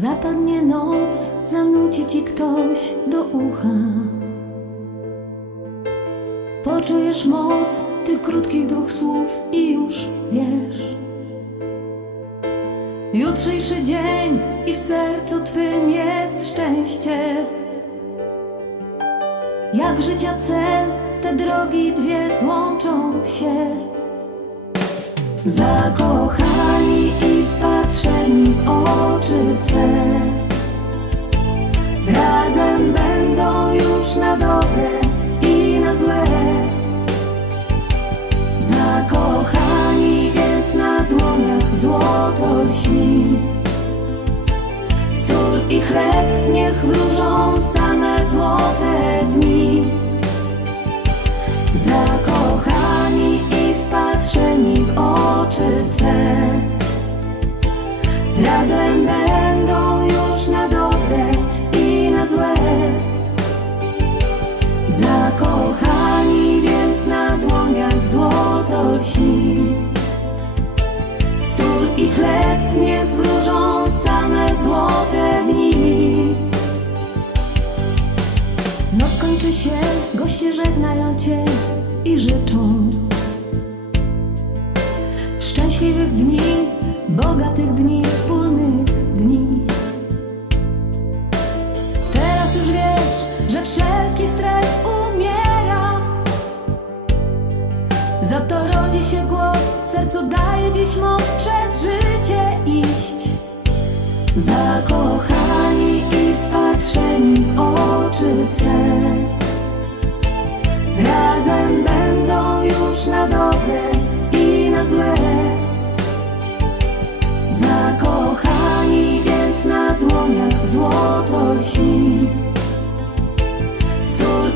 Zapadnie noc, zanuci ci ktoś do ucha. Poczujesz moc tych krótkich dwóch słów i już wiesz. Jutrzejszy dzień i w sercu twym jest szczęście. Jak życia cel, te drogi dwie złączą się. Zakochani i wpatrzeni swe. Razem będą już na dobre i na złe. Zakochani więc na dłoniach złoto lśni. Sól i chleb niech wróżą same złote dni. Zakochani i wpatrzeni w oczy swe. Razem będą Sól i chleb niech wróżą same złote dni. Noc kończy się, goście żegnają cię i życzą Za to rodzi się głos, sercu daje dziś moc przez życie iść. Zakochani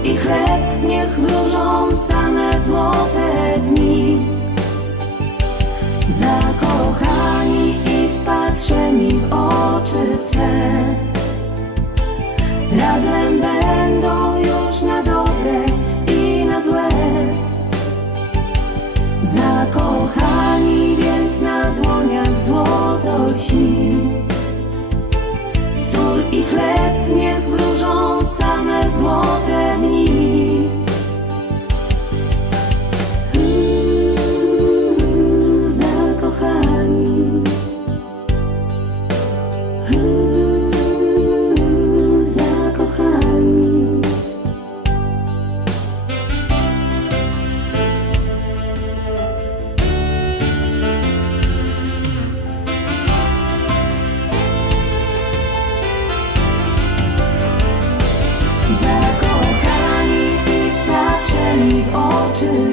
i chleb niech wróżą same złote dni. Zakochani i wpatrzeni w oczy swe. Razem będą już na dobre i na złe. Zakochani więc na dłoniach złoto lśni Sól i chleb niech same złote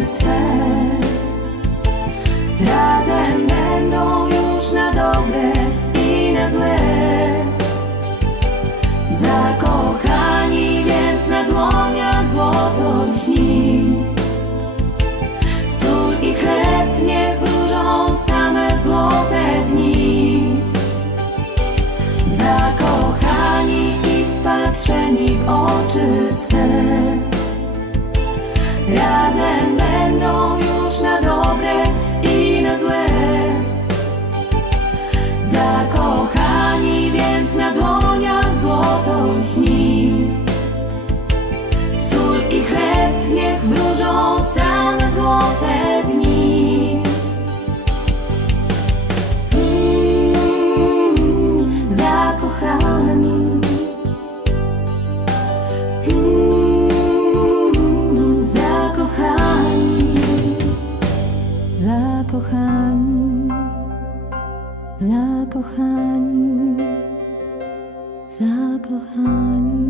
oczy swe Sól i chleb niech wróżą same złote dni. Mm, Zakochani. Mm, Zakochani. Zakochani. Zakochani. Zakochani